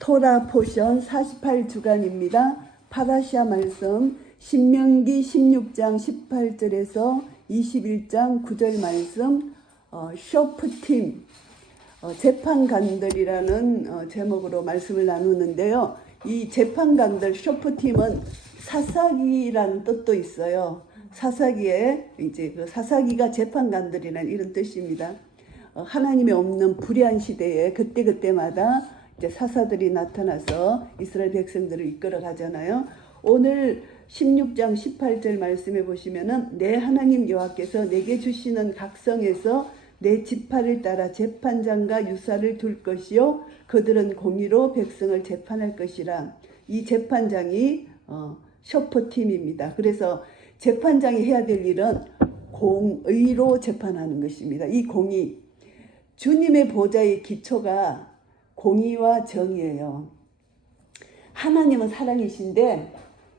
토라 포션 48주간입니다. 파라시아 말씀 신명기 16장 18절에서 21장 9절 말씀 쇼프팀 재판관들이라는 제목으로 말씀을 나누는데요. 이 재판관들 쇼프팀은 사사기라는 뜻도 있어요. 사사기에 이제 그 사사기가 재판관들이라는 이런 뜻입니다. 하나님이 없는 불의한 시대에 그때마다 이제 사사들이 나타나서 이스라엘 백성들을 이끌어 가잖아요. 오늘 16장 18절 말씀해 보시면은 내 하나님 여호와께서 내게 주시는 각성에서 내 지파를 따라 재판장과 유사를 둘 것이요 그들은 공의로 백성을 재판할 것이라. 이 재판장이 셔퍼팀입니다. 그래서 재판장이 해야 될 일은 공의로 재판하는 것입니다. 이 공의, 주님의 보좌의 기초가 공의와 정의예요. 하나님은 사랑이신데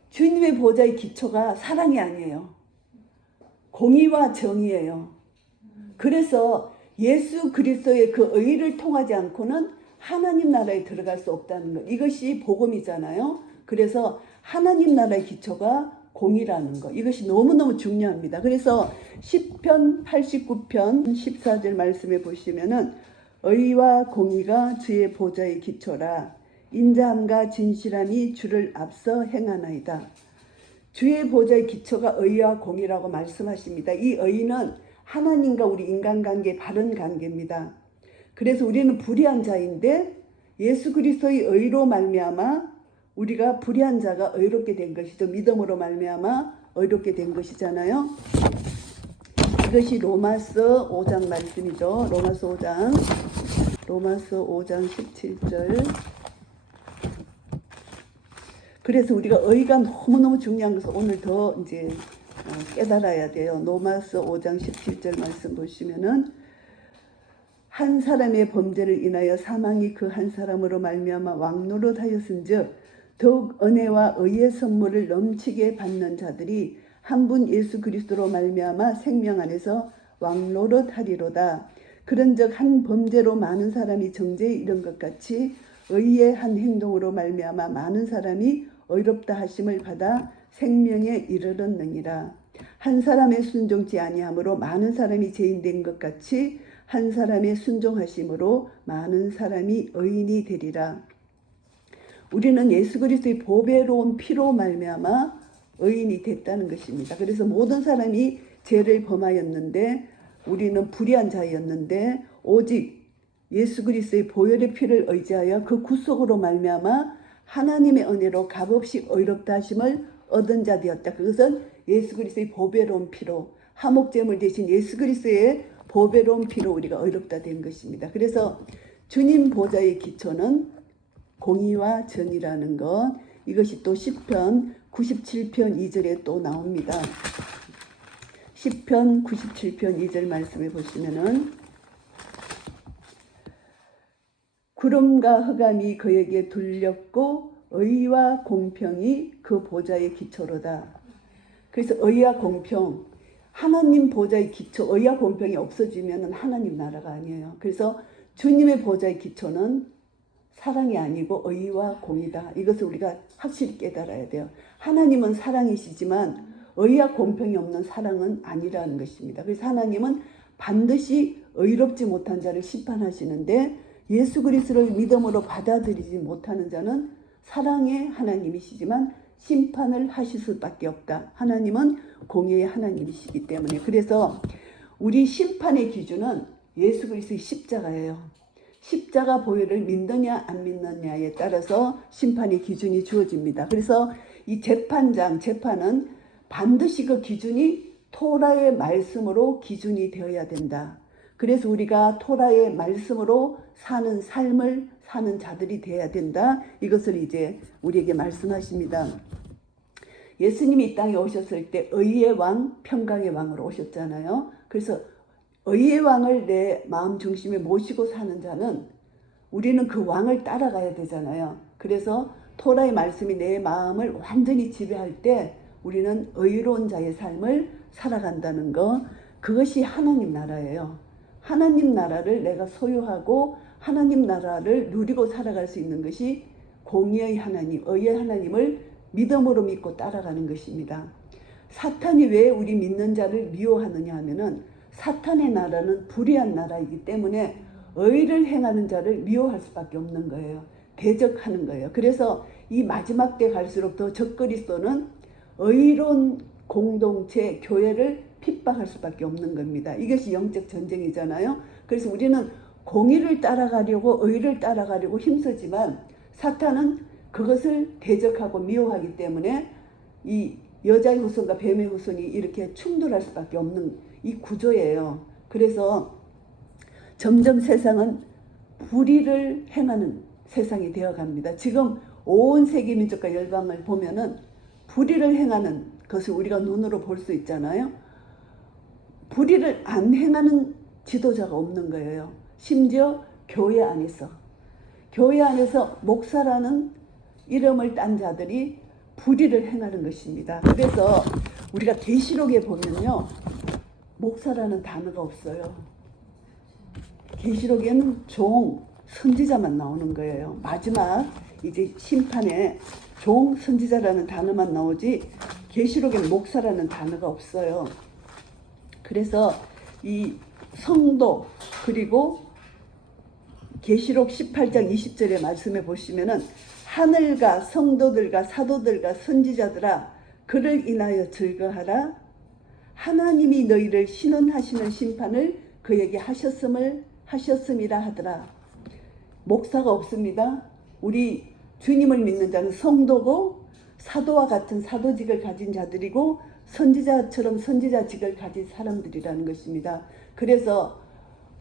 주님의 보좌의 기초가 사랑이 아니에요. 공의와 정의예요. 그래서 예수 그리스도의 그 의를 통하지 않고는 하나님 나라에 들어갈 수 없다는 것. 이것이 복음이잖아요. 그래서 하나님 나라의 기초가 공의라는 것. 이것이 너무너무 중요합니다. 그래서 시편 89편 14절 말씀에 보시면은 의와 공의가 주의 보좌의 기초라. 인자함과 진실함이 주를 앞서 행하나이다. 주의 보좌의 기초가 의와 공의라고 말씀하십니다. 이 의는 하나님과 우리 인간관계의 바른 관계입니다. 그래서 우리는 불의한 자인데 예수 그리스도의 의로 말미암아 우리가 불의한 자가 의롭게 된 것이죠. 믿음으로 말미암아 의롭게 된 것이잖아요. 이것이 로마서 5장 말씀이죠. 로마서 5장 17절. 그래서 우리가 의가 너무너무 중요한 것을 오늘 더 이제 깨달아야 돼요. 로마서 5장 17절 말씀 보시면은 한 사람의 범죄를 인하여 사망이 그 한 사람으로 말미암아 왕노릇하였은즉 더욱 은혜와 의의 선물을 넘치게 받는 자들이 한 분 예수 그리스도로 말미암아 생명 안에서 왕노릇하리로다. 그런즉 한 범죄로 많은 사람이 정죄에 이른 것 같이 의의 한 행동으로 말미암아 많은 사람이 의롭다 하심을 받아 생명에 이르렀느니라. 한 사람의 순종치 아니함으로 많은 사람이 죄인된 것 같이 한 사람의 순종하심으로 많은 사람이 의인이 되리라. 우리는 예수 그리스도의 보배로운 피로 말미암아 의인이 됐다는 것입니다. 그래서 모든 사람이 죄를 범하였는데 우리는 불의한 자였는데 오직 예수 그리스도의 보혈의 피를 의지하여 그 구속으로 말미암아 하나님의 은혜로 값없이 의롭다 하심을 얻은 자 되었다. 그것은 예수 그리스도의 보배로운 피로 화목제물 대신 예수 그리스도의 보배로운 피로 우리가 의롭다 된 것입니다. 그래서 주님 보좌의 기초는 공의와 정의라는 것. 이것이 또 시편 97편 2절에 또 나옵니다. 시편 97편 2절 말씀에 보시면은 구름과 흑암이 그에게 둘렸고 의와 공평이 그 보좌의 기초로다. 그래서 의와 공평, 하나님 보좌의 기초, 의와 공평이 없어지면 하나님 나라가 아니에요. 그래서 주님의 보좌의 기초는 사랑이 아니고 의와 공의다. 이것을 우리가 확실히 깨달아야 돼요. 하나님은 사랑이시지만 의와 공평이 없는 사랑은 아니라는 것입니다. 그래서 하나님은 반드시 의롭지 못한 자를 심판하시는데 예수 그리스도를 믿음으로 받아들이지 못하는 자는 사랑의 하나님이시지만 심판을 하실 수밖에 없다. 하나님은 공의의 하나님이시기 때문에. 그래서 우리 심판의 기준은 예수 그리스도의 십자가예요. 십자가 보혈을 믿느냐 안 믿느냐에 따라서 심판의 기준이 주어집니다. 그래서 이 재판은 반드시 그 기준이 토라의 말씀으로 기준이 되어야 된다. 그래서 우리가 토라의 말씀으로 사는 삶을 사는 자들이 되어야 된다. 이것을 이제 우리에게 말씀하십니다. 예수님이 이 땅에 오셨을 때 의의 왕, 평강의 왕으로 오셨잖아요. 그래서 의의 왕을 내 마음 중심에 모시고 사는 자는 우리는 그 왕을 따라가야 되잖아요. 그래서 토라의 말씀이 내 마음을 완전히 지배할 때 우리는 의로운 자의 삶을 살아간다는 거. 그것이 하나님 나라예요. 하나님 나라를 내가 소유하고 하나님 나라를 누리고 살아갈 수 있는 것이 공의의 하나님, 의의 하나님을 믿음으로 믿고 따라가는 것입니다. 사탄이 왜 우리 믿는 자를 미워하느냐 하면은 사탄의 나라는 불의한 나라이기 때문에 의를 행하는 자를 미워할 수밖에 없는 거예요. 대적하는 거예요. 그래서 이 마지막 때 갈수록 더 적그리스도는 의로운 공동체, 교회를 핍박할 수밖에 없는 겁니다. 이것이 영적 전쟁이잖아요. 그래서 우리는 공의를 따라가려고 의를 따라가려고 힘쓰지만 사탄은 그것을 대적하고 미워하기 때문에 이 여자의 후손과 뱀의 후손이 이렇게 충돌할 수밖에 없는 이 구조예요. 그래서 점점 세상은 불의를 행하는 세상이 되어갑니다. 지금 온 세계 민족과 열방을 보면은 불의를 행하는 것을 우리가 눈으로 볼 수 있잖아요. 불의를 안 행하는 지도자가 없는 거예요. 심지어 교회 안에서 목사라는 이름을 딴 자들이 불의를 행하는 것입니다. 그래서 우리가 계시록에 보면요, 목사라는 단어가 없어요. 계시록에는 종, 선지자만 나오는 거예요. 마지막 이제 심판에 종, 선지자라는 단어만 나오지 계시록엔 목사라는 단어가 없어요. 그래서 이 성도, 그리고 계시록 18장 20절의 말씀에 보시면은 하늘과 성도들과 사도들과 선지자들아 그를 인하여 즐거하라. 하나님이 너희를 신원하시는 심판을 그에게 하셨음이라 하더라. 목사가 없습니다. 우리 주님을 믿는 자는 성도고 사도와 같은 사도직을 가진 자들이고 선지자처럼 선지자직을 가진 사람들이라는 것입니다. 그래서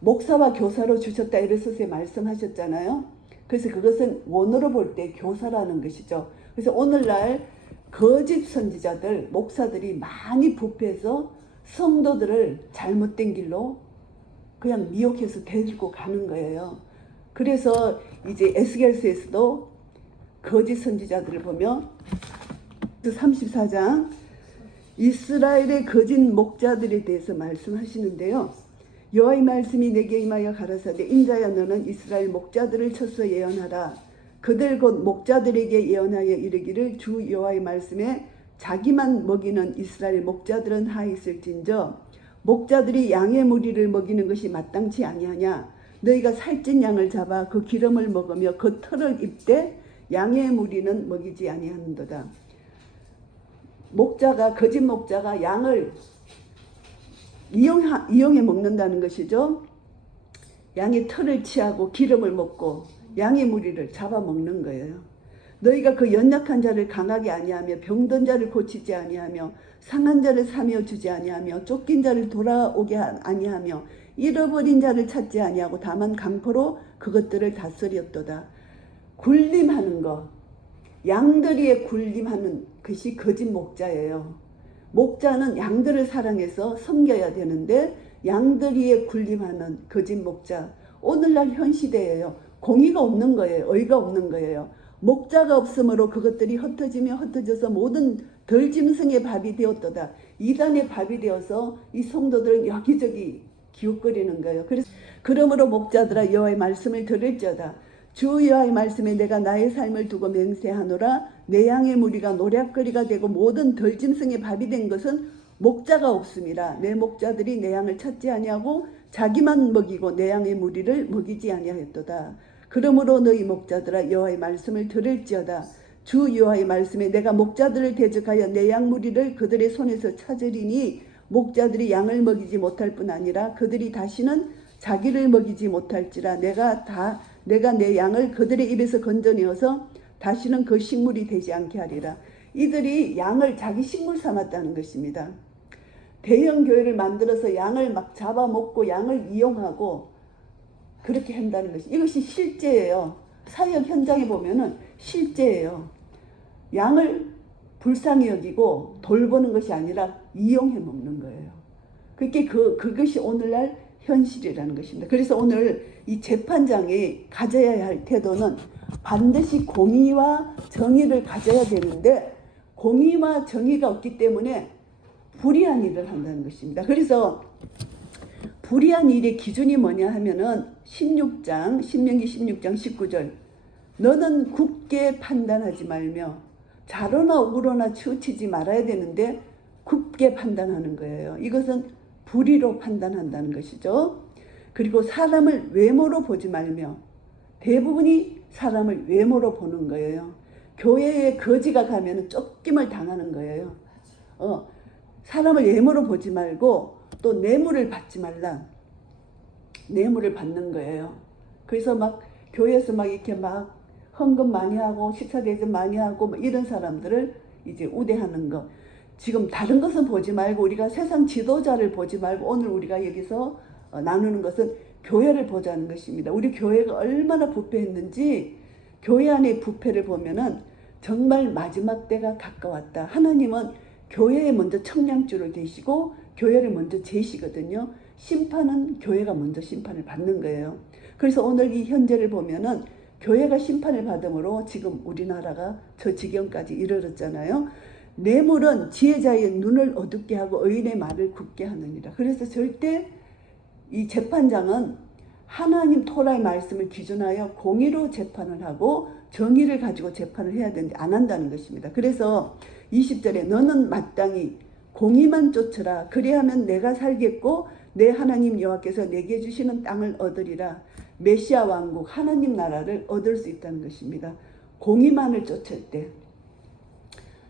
목사와 교사로 주셨다 에베소서에 말씀하셨잖아요. 그래서 그것은 원어로 볼 때 교사라는 것이죠. 그래서 오늘날 거짓 선지자들, 목사들이 많이 부패해서 성도들을 잘못된 길로 그냥 미혹해서 데리고 가는 거예요. 그래서 이제 에스겔서에서도 거짓 선지자들을 보면 34장 이스라엘의 거짓 목자들에 대해서 말씀하시는데요. 여호와의 말씀이 내게 임하여 가라사대 인자야 너는 이스라엘 목자들을 쳐서 예언하라. 그들 곧 목자들에게 예언하여 이르기를 주 여호와의 말씀에 자기만 먹이는 이스라엘 목자들은 하 있을진저 목자들이 양의 무리를 먹이는 것이 마땅치 아니하냐. 너희가 살찐 양을 잡아 그 기름을 먹으며 그 털을 입되 양의 무리는 먹이지 아니하는도다. 거짓 목자가 양을 이용해 먹는다는 것이죠. 양의 털을 취하고 기름을 먹고 양의 무리를 잡아먹는 거예요. 너희가 그 연약한 자를 강하게 아니하며 병든 자를 고치지 아니하며 상한 자를 사며 주지 아니하며 쫓긴 자를 돌아오게 아니하며 잃어버린 자를 찾지 아니하고 다만 강포로 그것들을 다스렸도다. 굴림하는 것, 양들이에 굴림하는 것이 거짓 목자예요. 목자는 양들을 사랑해서 섬겨야 되는데 양들이에 굴림하는 거짓 목자. 오늘날 현 시대예요. 공의가 없는 거예요. 의가 없는 거예요. 목자가 없으므로 그것들이 흩어져서 모든 덜짐승의 밥이 되었도다. 이단의 밥이 되어서 이 성도들은 여기저기 기웃거리는 거예요. 그러므로 목자들아 여호와의 말씀을 들을지어다. 주 여호와의 말씀에 내가 나의 삶을 두고 맹세하노라. 내 양의 무리가 노략거리가 되고 모든 덜짐승의 밥이 된 것은 목자가 없음이라. 내 목자들이 내 양을 찾지 아니하고 자기만 먹이고 내 양의 무리를 먹이지 아니하였도다. 그러므로 너희 목자들아 여호와의 말씀을 들을지어다. 주 여호와의 말씀에 내가 목자들을 대적하여 내 양 무리를 그들의 손에서 찾으리니 목자들이 양을 먹이지 못할 뿐 아니라 그들이 다시는 자기를 먹이지 못할지라. 내가 내 양을 그들의 입에서 건져내어서 다시는 그 식물이 되지 않게 하리라. 이들이 양을 자기 식물 삼았다는 것입니다. 대형 교회를 만들어서 양을 막 잡아먹고 양을 이용하고 그렇게 한다는 것이 이것이 실제예요. 사역 현장에 보면은 실제예요. 양을 불쌍히 여기고 돌보는 것이 아니라 이용해 먹는 거예요. 그것이 오늘날 현실이라는 것입니다. 그래서 오늘 이 재판장이 가져야 할 태도는 반드시 공의와 정의를 가져야 되는데 공의와 정의가 없기 때문에 불의한 일을 한다는 것입니다. 그래서 불의한 일의 기준이 뭐냐 하면은 16장, 신명기 16장 19절. 너는 굳게 판단하지 말며 좌로나 우로나 치우치지 말아야 되는데 굳게 판단하는 거예요. 이것은 불의로 판단한다는 것이죠. 그리고 사람을 외모로 보지 말며, 대부분이 사람을 외모로 보는 거예요. 교회에 거지가 가면 쫓김을 당하는 거예요. 사람을 외모로 보지 말고 또 뇌물을 받지 말라. 뇌물을 받는 거예요. 그래서 막 교회에서 막 이렇게 막 헌금 많이 하고 식사 대접 많이 하고 뭐 이런 사람들을 이제 우대하는 거. 지금 다른 것은 보지 말고 우리가 세상 지도자를 보지 말고 오늘 우리가 여기서 나누는 것은 교회를 보자는 것입니다. 우리 교회가 얼마나 부패했는지 교회 안의 부패를 보면은 정말 마지막 때가 가까웠다. 하나님은 교회에 먼저 청량줄을 대시고 교회를 먼저 재시거든요. 심판은 교회가 먼저 심판을 받는 거예요. 그래서 오늘 이 현재를 보면은 교회가 심판을 받음으로 지금 우리나라가 저 지경까지 이르렀잖아요. 뇌물은 지혜자의 눈을 어둡게 하고 의인의 말을 굳게 하느니라. 그래서 절대 이 재판장은 하나님 토라의 말씀을 기준하여 공의로 재판을 하고 정의를 가지고 재판을 해야 되는데 안 한다는 것입니다. 그래서 20절에 너는 마땅히 공의만 쫓으라. 그리하면 내가 살겠고 내 하나님 여호와께서 내게 주시는 땅을 얻으리라. 메시아 왕국 하나님 나라를 얻을 수 있다는 것입니다. 공의만을 쫓을 때,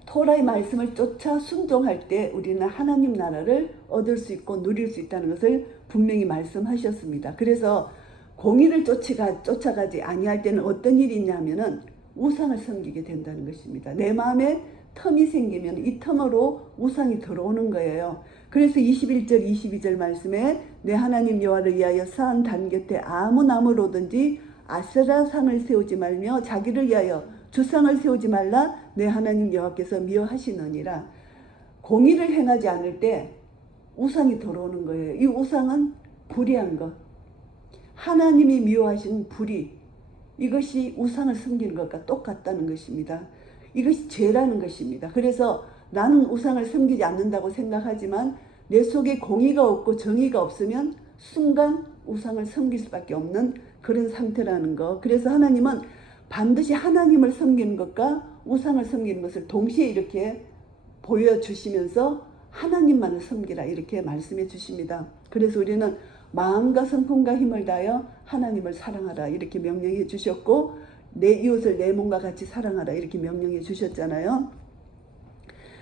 토라의 말씀을 쫓아 순종할 때 우리는 하나님 나라를 얻을 수 있고 누릴 수 있다는 것을 분명히 말씀하셨습니다. 그래서 공의를 쫓아가지 아니할 때는 어떤 일이 있냐면은 우상을 섬기게 된다는 것입니다. 내 마음에 틈이 생기면 이 틈으로 우상이 들어오는 거예요. 그래서 21절 22절 말씀에 내 하나님 여호와를 위하여 산 단 곁에 아무 나무로든지 아세라상을 세우지 말며 자기를 위하여 주상을 세우지 말라. 내 하나님 여호와께서 미워하시느니라. 공의를 행하지 않을 때 우상이 들어오는 거예요. 이 우상은 불의한 것, 하나님이 미워하시는 불의, 이것이 우상을 섬기는 것과 똑같다는 것입니다. 이것이 죄라는 것입니다. 그래서 나는 우상을 섬기지 않는다고 생각하지만 내 속에 공의가 없고 정의가 없으면 순간 우상을 섬길 수밖에 없는 그런 상태라는 거. 그래서 하나님은 반드시 하나님을 섬기는 것과 우상을 섬기는 것을 동시에 이렇게 보여주시면서 하나님만을 섬기라 이렇게 말씀해 주십니다. 그래서 우리는 마음과 성품과 힘을 다하여 하나님을 사랑하라 이렇게 명령해 주셨고, 내 이웃을 내 몸과 같이 사랑하라 이렇게 명령해 주셨잖아요.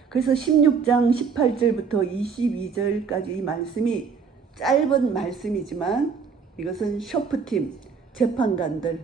그래서 16장 18절부터 22절까지 이 말씀이 짧은 말씀이지만 이것은 쇼프팀, 재판관들,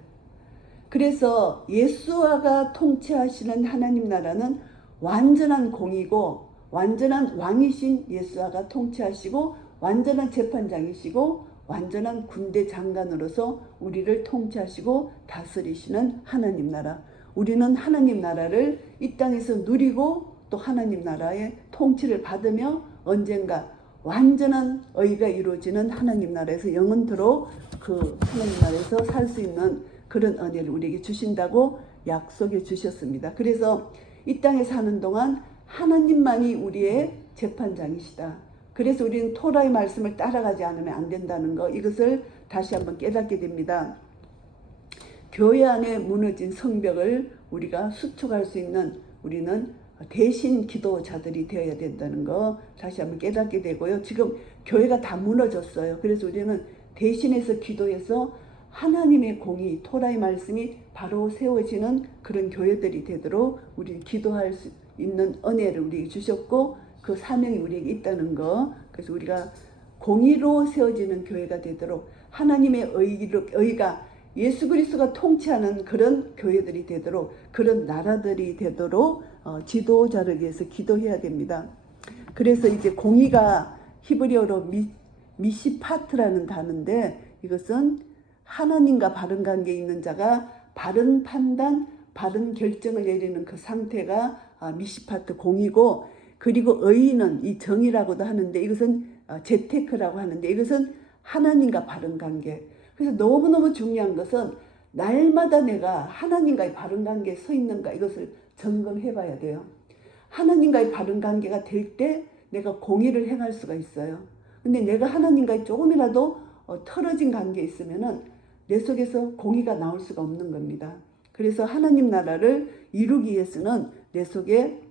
그래서 예수아가 통치하시는 하나님 나라는 완전한 공이고 완전한 왕이신 예수아가 통치하시고 완전한 재판장이시고 완전한 군대 장관으로서 우리를 통치하시고 다스리시는 하나님 나라. 우리는 하나님 나라를 이 땅에서 누리고 또 하나님 나라의 통치를 받으며 언젠가 완전한 의가 이루어지는 하나님 나라에서 영원토록 그 하나님 나라에서 살 수 있는 그런 은혜를 우리에게 주신다고 약속해 주셨습니다. 그래서 이 땅에 사는 동안 하나님만이 우리의 재판장이시다. 그래서 우리는 토라의 말씀을 따라가지 않으면 안 된다는 거, 이것을 다시 한번 깨닫게 됩니다. 교회 안에 무너진 성벽을 우리가 수축할 수 있는 우리는 대신 기도자들이 되어야 된다는 거 다시 한번 깨닫게 되고요. 지금 교회가 다 무너졌어요. 그래서 우리는 대신해서 기도해서 하나님의 공의, 토라의 말씀이 바로 세워지는 그런 교회들이 되도록 우리는 기도할 수 있는 은혜를 우리에게 주셨고 그 사명이 우리에게 있다는 거. 그래서 우리가 공의로 세워지는 교회가 되도록 하나님의 의가 예수 그리스도가 통치하는 그런 교회들이 되도록, 그런 나라들이 되도록 지도자를 위해서 기도해야 됩니다. 그래서 이제 공의가 히브리어로 미시파트라는 단어인데 이것은 하나님과 바른 관계에 있는 자가 바른 판단, 바른 결정을 내리는 그 상태가 미시파트 공이고, 그리고 의인은 이 정의라고도 하는데 이것은 재테크라고 하는데 이것은 하나님과 바른 관계. 그래서 너무너무 중요한 것은 날마다 내가 하나님과의 바른 관계에 서 있는가 이것을 점검해 봐야 돼요. 하나님과의 바른 관계가 될 때 내가 공의를 행할 수가 있어요. 근데 내가 하나님과 조금이라도 틀어진 관계에 있으면은 내 속에서 공의가 나올 수가 없는 겁니다. 그래서 하나님 나라를 이루기 위해서는 내 속에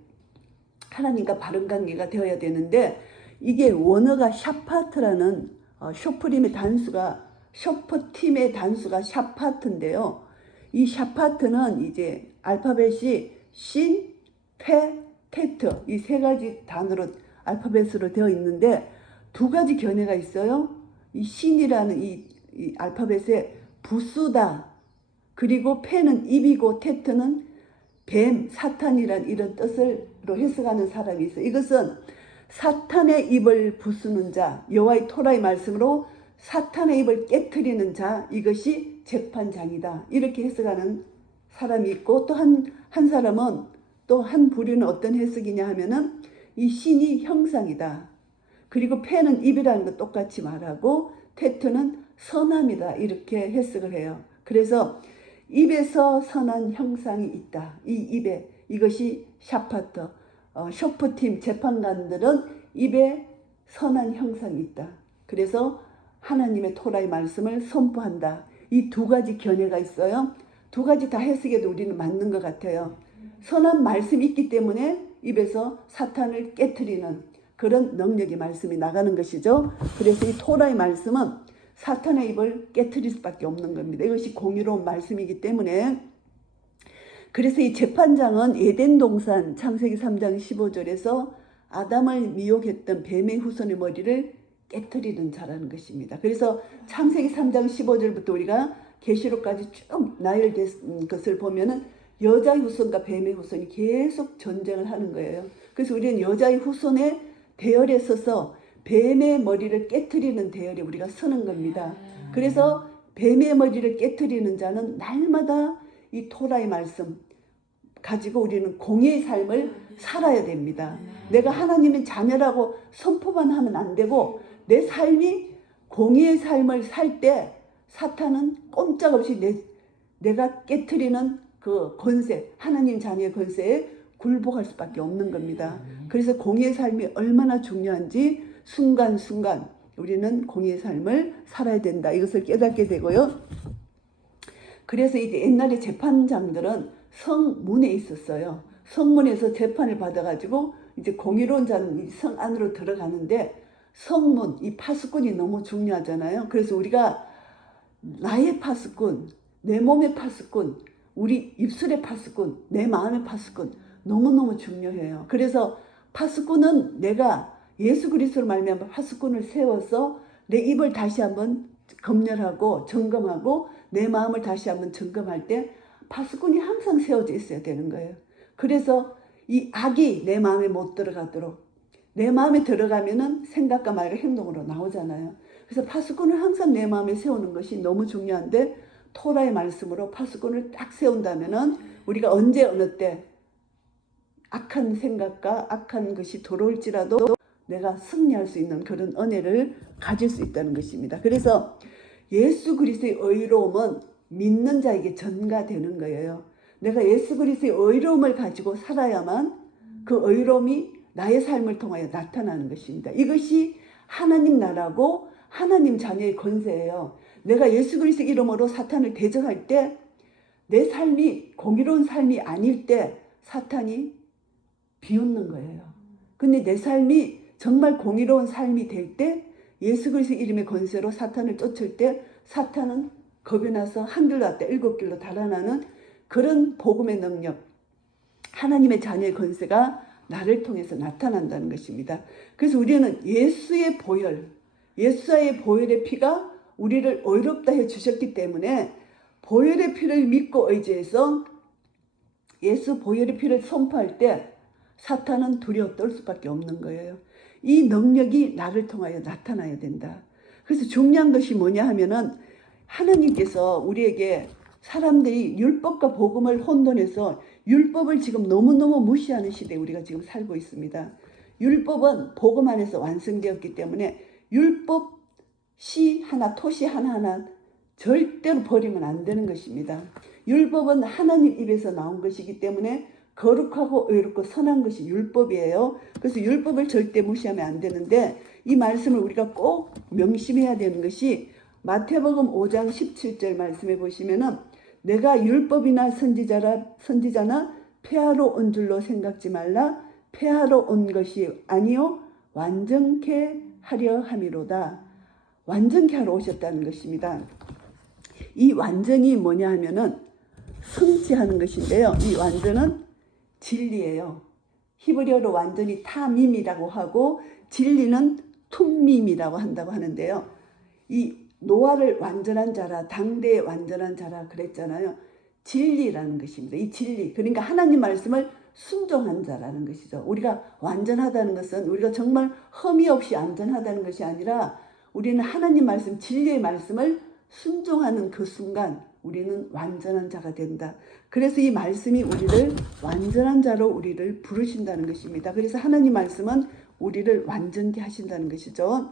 하나님과 바른 관계가 되어야 되는데, 이게 원어가 샤파트라는 쇼프림의 단수가, 쇼프팀의 단수가 샤파트인데요. 이 샤파트는 이제 알파벳이 신, 페, 테트 이 세 가지 단어로 알파벳으로 되어 있는데 두 가지 견해가 있어요. 이 신이라는 이 알파벳에 부수다, 그리고 페는 입이고 테트는 뱀, 사탄이란 이런 뜻으로 해석하는 사람이 있어요. 이것은 사탄의 입을 부수는 자, 여호와의 토라의 말씀으로 사탄의 입을 깨트리는 자, 이것이 재판장이다, 이렇게 해석하는 사람이 있고, 또 한 사람은, 또 한 부류는 어떤 해석이냐 하면은 이 신이 형상이다, 그리고 패는 입이라는 거 똑같이 말하고 테트는 선함이다, 이렇게 해석을 해요. 그래서 입에서 선한 형상이 있다. 이 입에, 이것이 샤파터, 쇼프팀 재판관들은 입에 선한 형상이 있다. 그래서 하나님의 토라의 말씀을 선포한다. 이 두 가지 견해가 있어요. 두 가지 다 해석해도 우리는 맞는 것 같아요. 선한 말씀이 있기 때문에 입에서 사탄을 깨트리는 그런 능력의 말씀이 나가는 것이죠. 그래서 이 토라의 말씀은 사탄의 입을 깨트릴 수밖에 없는 겁니다. 이것이 공의로운 말씀이기 때문에. 그래서 이 재판장은 에덴 동산 창세기 3장 15절에서 아담을 미혹했던 뱀의 후손의 머리를 깨트리는 자라는 것입니다. 그래서 창세기 3장 15절부터 우리가 계시록까지 쭉 나열된 것을 보면은 여자의 후손과 뱀의 후손이 계속 전쟁을 하는 거예요. 그래서 우리는 여자의 후손의 대열에 서서 뱀의 머리를 깨트리는 대열에 우리가 서는 겁니다. 그래서 뱀의 머리를 깨트리는 자는 날마다 이 토라의 말씀 가지고 우리는 공의의 삶을 살아야 됩니다. 내가 하나님의 자녀라고 선포만 하면 안 되고, 내 삶이 공의의 삶을 살 때 사탄은 꼼짝없이 내가 깨트리는 그 권세, 하나님 자녀의 권세에 굴복할 수밖에 없는 겁니다. 그래서 공의의 삶이 얼마나 중요한지 순간순간 우리는 공의의 삶을 살아야 된다, 이것을 깨닫게 되고요. 그래서 이제 옛날에 재판장들은 성문에 있었어요. 성문에서 재판을 받아가지고 이제 공의로운 자는 성 안으로 들어가는데, 성문, 이 파수꾼이 너무 중요하잖아요. 그래서 우리가 나의 파수꾼, 내 몸의 파수꾼, 우리 입술의 파수꾼, 내 마음의 파수꾼, 너무너무 중요해요. 그래서 파수꾼은 내가 예수 그리스도로 말미암아 파수꾼을 세워서 내 입을 다시 한번 검열하고 점검하고 내 마음을 다시 한번 점검할 때 파수꾼이 항상 세워져 있어야 되는 거예요. 그래서 이 악이 내 마음에 못 들어가도록, 내 마음에 들어가면은 생각과 말과 행동으로 나오잖아요. 그래서 파수꾼을 항상 내 마음에 세우는 것이 너무 중요한데, 토라의 말씀으로 파수꾼을 딱 세운다면은 우리가 언제 어느 때 악한 생각과 악한 것이 들어올지라도 내가 승리할 수 있는 그런 은혜를 가질 수 있다는 것입니다. 그래서 예수 그리스도의 의로움은 믿는 자에게 전가되는 거예요. 내가 예수 그리스도의 의로움을 가지고 살아야만 그 의로움이 나의 삶을 통하여 나타나는 것입니다. 이것이 하나님 나라고 하나님 자녀의 권세예요. 내가 예수 그리스도 이름으로 사탄을 대적할 때 내 삶이 공의로운 삶이 아닐 때 사탄이 비웃는 거예요. 근데 내 삶이 정말 공의로운 삶이 될 때, 예수 그리스도 이름의 권세로 사탄을 쫓을 때 사탄은 겁이 나서 한 길로 왔다 일곱 길로 달아나는 그런 복음의 능력, 하나님의 자녀의 권세가 나를 통해서 나타난다는 것입니다. 그래서 우리는 예수의 보혈, 예수의 보혈의 피가 우리를 의롭다 해 주셨기 때문에 보혈의 피를 믿고 의지해서 예수 보혈의 피를 선포할 때 사탄은 두려워 떨 수밖에 없는 거예요. 이 능력이 나를 통하여 나타나야 된다. 그래서 중요한 것이 뭐냐 하면은, 하나님께서 우리에게, 사람들이 율법과 복음을 혼돈해서 율법을 지금 너무너무 무시하는 시대에 우리가 지금 살고 있습니다. 율법은 복음 안에서 완성되었기 때문에 율법 시 하나, 토시 하나하나 절대로 버리면 안 되는 것입니다. 율법은 하나님 입에서 나온 것이기 때문에 거룩하고 의롭고 선한 것이 율법이에요. 그래서 율법을 절대 무시하면 안 되는데 이 말씀을 우리가 꼭 명심해야 되는 것이 마태복음 5장 17절 말씀해 보시면은 내가 율법이나 선지자나 폐하러 온 줄로 생각지 말라. 폐하러 온 것이 아니요 완전케 하려 함이로다. 완전케 하러 오셨다는 것입니다. 이 완전이 뭐냐 하면은 성취하는 것인데요. 이 완전은 진리예요. 히브리어로 완전히 타밈이라고 하고 진리는 툼밈이라고 한다고 하는데요. 이 노아를 완전한 자라, 당대의 완전한 자라 그랬잖아요. 진리라는 것입니다. 이 진리, 그러니까 하나님 말씀을 순종한 자라는 것이죠. 우리가 완전하다는 것은 우리가 정말 흠이 없이 안전하다는 것이 아니라 우리는 하나님 말씀, 진리의 말씀을 순종하는 그 순간 우리는 완전한 자가 된다. 그래서 이 말씀이 우리를 완전한 자로 우리를 부르신다는 것입니다. 그래서 하나님 말씀은 우리를 완전케 하신다는 것이죠.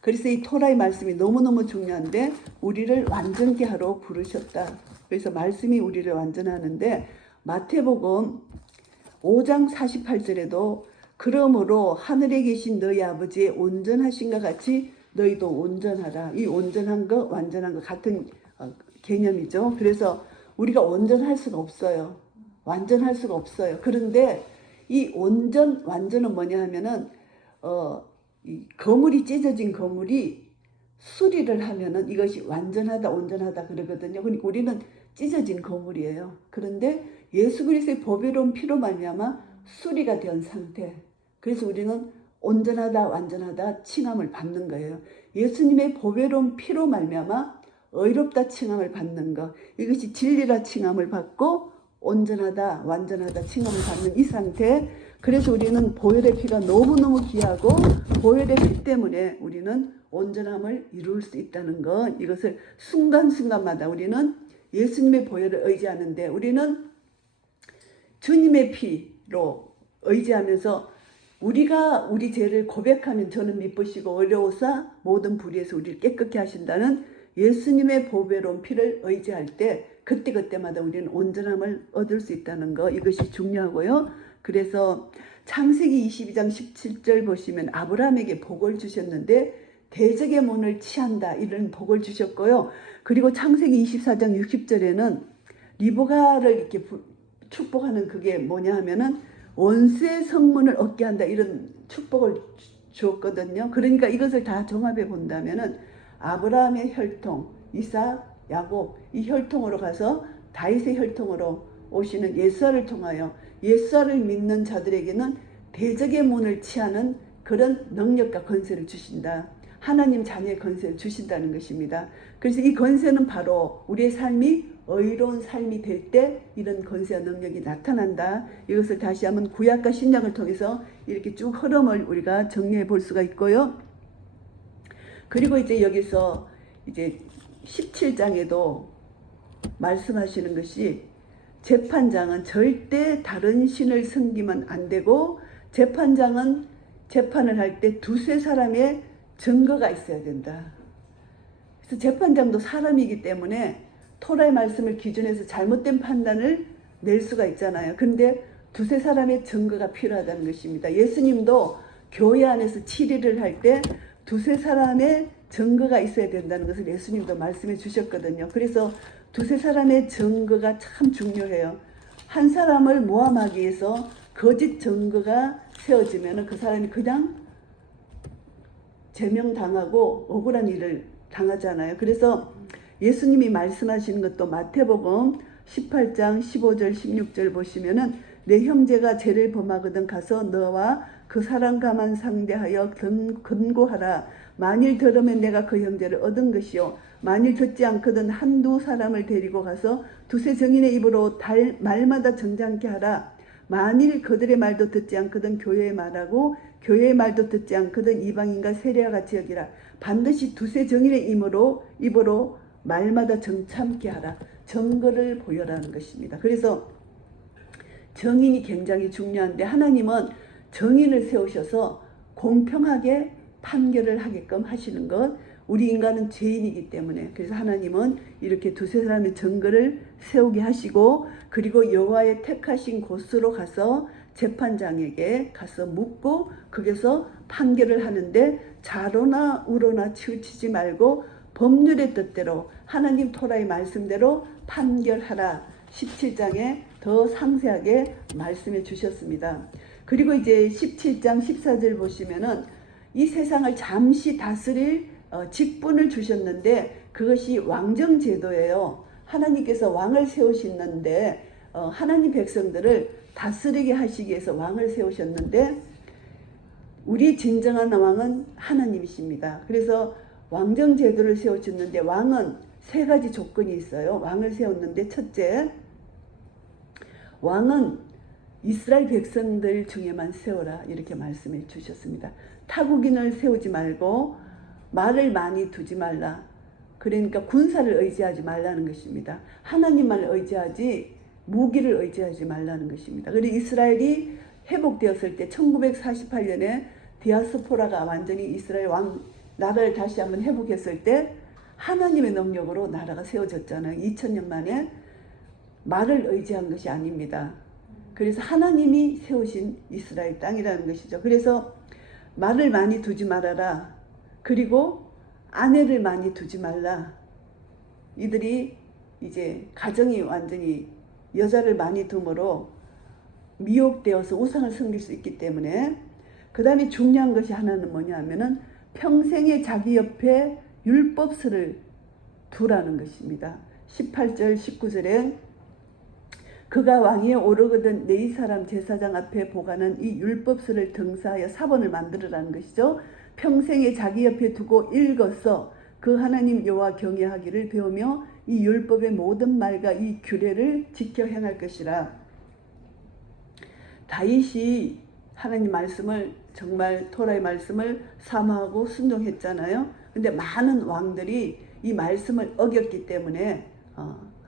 그래서 이 토라의 말씀이 너무너무 중요한데 우리를 완전케 하러 부르셨다. 그래서 말씀이 우리를 완전하는데 마태복음 5장 48절에도 그러므로 하늘에 계신 너희 아버지의 온전하신과 같이 너희도 온전하라. 이 온전한 거 완전한 거 같은 개념이죠. 그래서 우리가 온전할 수가 없어요. 완전할 수가 없어요. 그런데 이 완전은 뭐냐 하면은 이 거물이 찢어진 거물이 수리를 하면은 이것이 완전하다 온전하다 그러거든요. 그러니까 우리는 찢어진 거물이에요. 그런데 예수 그리스도의 보배로운 피로 말미암아 수리가 된 상태. 그래서 우리는 온전하다 완전하다 칭함을 받는 거예요. 예수님의 보배로운 피로 말미암아 의롭다 칭함을 받는 것. 이것이 진리라 칭함을 받고 온전하다 완전하다 칭함을 받는 이 상태. 그래서 우리는 보혈의 피가 너무너무 귀하고 보혈의 피 때문에 우리는 온전함을 이룰 수 있다는 것. 이것을 순간순간마다 우리는 예수님의 보혈을 의지하는데 우리는 주님의 피로 의지하면서 우리가 우리 죄를 고백하면 저는 미쁘시고 어려우사 모든 불의에서 우리를 깨끗게 하신다는 예수님의 보배로운 피를 의지할 때 그때그때마다 우리는 온전함을 얻을 수 있다는 거. 이것이 중요하고요. 그래서 창세기 22장 17절 보시면 아브라함에게 복을 주셨는데 대적의 문을 치한다 이런 복을 주셨고요. 그리고 창세기 24장 60절에는 리브가를 이렇게 축복하는 그게 뭐냐 하면은 원수의 성문을 얻게 한다 이런 축복을 주었거든요. 그러니까 이것을 다 종합해 본다면은 아브라함의 혈통, 이삭, 야곱 이 혈통으로 가서 다윗의 혈통으로 오시는 예수를 통하여 예수를 믿는 자들에게는 대적의 문을 치하는 그런 능력과 권세를 주신다. 하나님 자녀의 권세를 주신다는 것입니다. 그래서 이 권세는 바로 우리의 삶이 의로운 삶이 될 때 이런 권세와 능력이 나타난다. 이것을 다시 한번 구약과 신약을 통해서 이렇게 쭉 흐름을 우리가 정리해 볼 수가 있고요. 그리고 이제 여기서 이제 17장에도 말씀하시는 것이 재판장은 절대 다른 신을 섬기면 안 되고 재판장은 재판을 할 때 두세 사람의 증거가 있어야 된다. 그래서 재판장도 사람이기 때문에 토라의 말씀을 기준해서 잘못된 판단을 낼 수가 있잖아요. 그런데 두세 사람의 증거가 필요하다는 것입니다. 예수님도 교회 안에서 치리를 할 때 두세 사람의 증거가 있어야 된다는 것을 예수님도 말씀해 주셨거든요. 그래서 두세 사람의 증거가 참 중요해요. 한 사람을 모함하기 위해서 거짓 증거가 세워지면 그 사람이 그냥 제명당하고 억울한 일을 당하잖아요. 그래서 예수님이 말씀하시는 것도 마태복음 18장 15절 16절 보시면은 내 형제가 죄를 범하거든 가서 너와 그 사람과만 상대하여 권고하라. 만일 들으면 내가 그 형제를 얻은 것이요 만일 듣지 않거든 한두 사람을 데리고 가서 두세 증인의 입으로 말마다 정장케 하라. 만일 그들의 말도 듣지 않거든 교회의 말하고 교회의 말도 듣지 않거든 이방인과 세례와 같이 여기라. 반드시 두세 증인의 입으로 말마다 정참케 하라. 증거를 보여라는 것입니다. 그래서 정인이 굉장히 중요한데 하나님은 정인을 세우셔서 공평하게 판결을 하게끔 하시는 것. 우리 인간은 죄인이기 때문에. 그래서 하나님은 이렇게 두세 사람의 증거를 세우게 하시고, 그리고 여호와의 택하신 곳으로 가서 재판장에게 가서 묻고 거기서 판결을 하는데, 좌로나 우로나 치우치지 말고 법률의 뜻대로 하나님 토라의 말씀대로 판결하라. 17장에 더 상세하게 말씀해 주셨습니다. 그리고 이제 17장 14절 보시면은 이 세상을 잠시 다스릴 직분을 주셨는데, 그것이 왕정 제도예요. 하나님께서 왕을 세우셨는데, 하나님 백성들을 다스리게 하시기 위해서 왕을 세우셨는데, 우리 진정한 왕은 하나님이십니다. 그래서 왕정 제도를 세우셨는데, 왕은 세 가지 조건이 있어요. 왕을 세웠는데, 첫째, 왕은 이스라엘 백성들 중에만 세워라, 이렇게 말씀해 주셨습니다. 타국인을 세우지 말고 말을 많이 두지 말라. 그러니까 군사를 의지하지 말라는 것입니다. 하나님만 의지하지 무기를 의지하지 말라는 것입니다. 그리고 이스라엘이 회복되었을 때 1948년에 디아스포라가 완전히 이스라엘 나라를 다시 한번 회복했을 때 하나님의 능력으로 나라가 세워졌잖아요. 2000년 만에. 말을 의지한 것이 아닙니다. 그래서 하나님이 세우신 이스라엘 땅이라는 것이죠. 그래서 말을 많이 두지 말아라. 그리고 아내를 많이 두지 말라. 이들이 이제 가정이 완전히 여자를 많이 둠으로 미혹되어서 우상을 섬길 수 있기 때문에. 그 다음에 중요한 것이 하나는 뭐냐 하면은 평생에 자기 옆에 율법서를 두라는 것입니다. 18절 19절에 그가 왕위에 오르거든 네 사람 제사장 앞에 보관한 이 율법서를 등사하여 사본을 만들으라는 것이죠. 평생에 자기 옆에 두고 읽어서 그 하나님 여호와 경외하기를 배우며 이 율법의 모든 말과 이 규례를 지켜 행할 것이라. 다윗이 하나님 말씀을, 정말 토라의 말씀을 사모하고 순종했잖아요. 근데 많은 왕들이 이 말씀을 어겼기 때문에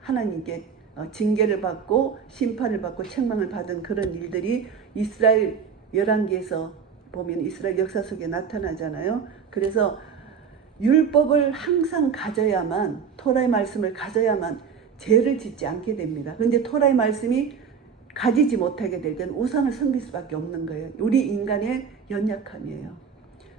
하나님께 징계를 받고 심판을 받고 책망을 받은 그런 일들이 이스라엘 열왕기에서 보면 이스라엘 역사 속에 나타나잖아요. 그래서 율법을 항상 가져야만, 토라의 말씀을 가져야만 죄를 짓지 않게 됩니다. 그런데 토라의 말씀이 가지지 못하게 될 때는 우상을 섬길 수밖에 없는 거예요. 우리 인간의 연약함이에요.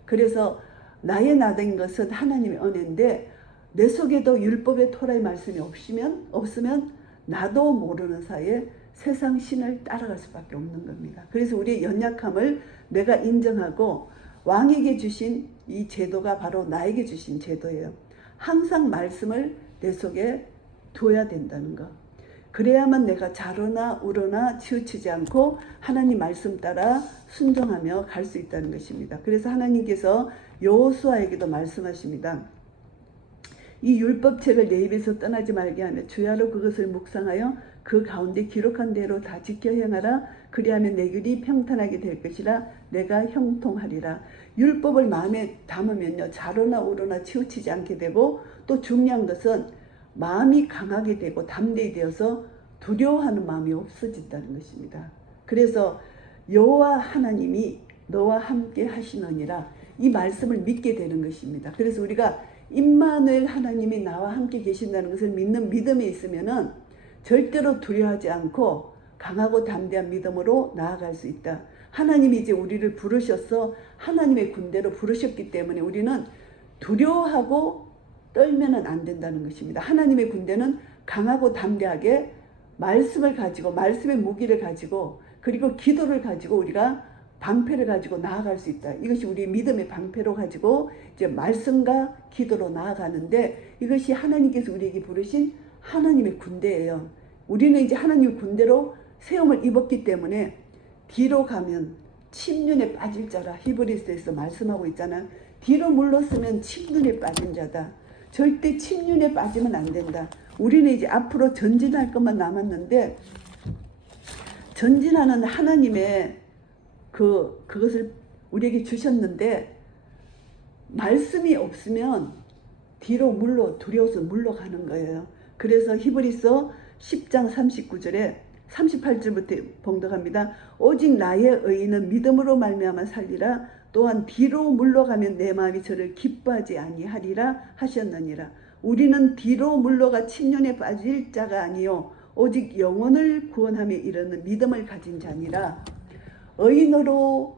그래서 나의 나된 것은 하나님의 은혜인데, 내 속에도 율법의 토라의 말씀이 없으면 나도 모르는 사이에 세상 신을 따라갈 수밖에 없는 겁니다. 그래서 우리의 연약함을 내가 인정하고, 왕에게 주신 이 제도가 바로 나에게 주신 제도예요. 항상 말씀을 내 속에 둬야 된다는 것. 그래야만 내가 좌로나 우로나 치우치지 않고 하나님 말씀 따라 순종하며 갈 수 있다는 것입니다. 그래서 하나님께서 여호수아에게도 말씀하십니다. 이 율법책을 내 입에서 떠나지 말게 하며 주야로 그것을 묵상하여 그 가운데 기록한 대로 다 지켜 행하라. 그리하면 내 길이 평탄하게 될 것이라. 내가 형통하리라. 율법을 마음에 담으면요, 좌로나 우로나 치우치지 않게 되고, 또 중요한 것은 마음이 강하게 되고 담대히 되어서 두려워하는 마음이 없어진다는 것입니다. 그래서 여호와 하나님이 너와 함께 하시느니라, 이 말씀을 믿게 되는 것입니다. 그래서 우리가 임마누엘 하나님이 나와 함께 계신다는 것을 믿는 믿음이 있으면은 절대로 두려워하지 않고 강하고 담대한 믿음으로 나아갈 수 있다. 하나님이 이제 우리를 부르셔서 하나님의 군대로 부르셨기 때문에 우리는 두려워하고 떨면은 안 된다는 것입니다. 하나님의 군대는 강하고 담대하게 말씀을 가지고, 말씀의 무기를 가지고, 그리고 기도를 가지고 우리가 방패를 가지고 나아갈 수 있다. 이것이 우리 믿음의 방패로 가지고 이제 말씀과 기도로 나아가는데, 이것이 하나님께서 우리에게 부르신 하나님의 군대예요. 우리는 이제 하나님의 군대로 세움을 입었기 때문에 뒤로 가면 침륜에 빠질 자라, 히브리서에서 말씀하고 있잖아. 뒤로 물러서면 침륜에 빠진 자다. 절대 침륜에 빠지면 안 된다. 우리는 이제 앞으로 전진할 것만 남았는데, 전진하는 하나님의 그것을 우리에게 주셨는데, 말씀이 없으면 뒤로 두려워서 물러가는 거예요. 그래서 히브리서 10장 39절에 38절부터 봉독합니다. 오직 나의 의인은 믿음으로 말미암아 살리라. 또한 뒤로 물러가면 내 마음이 저를 기뻐하지 아니하리라 하셨느니라. 우리는 뒤로 물러가 침륜에 빠질 자가 아니요 오직 영혼을 구원함에 이르는 믿음을 가진 자니라. 의인으로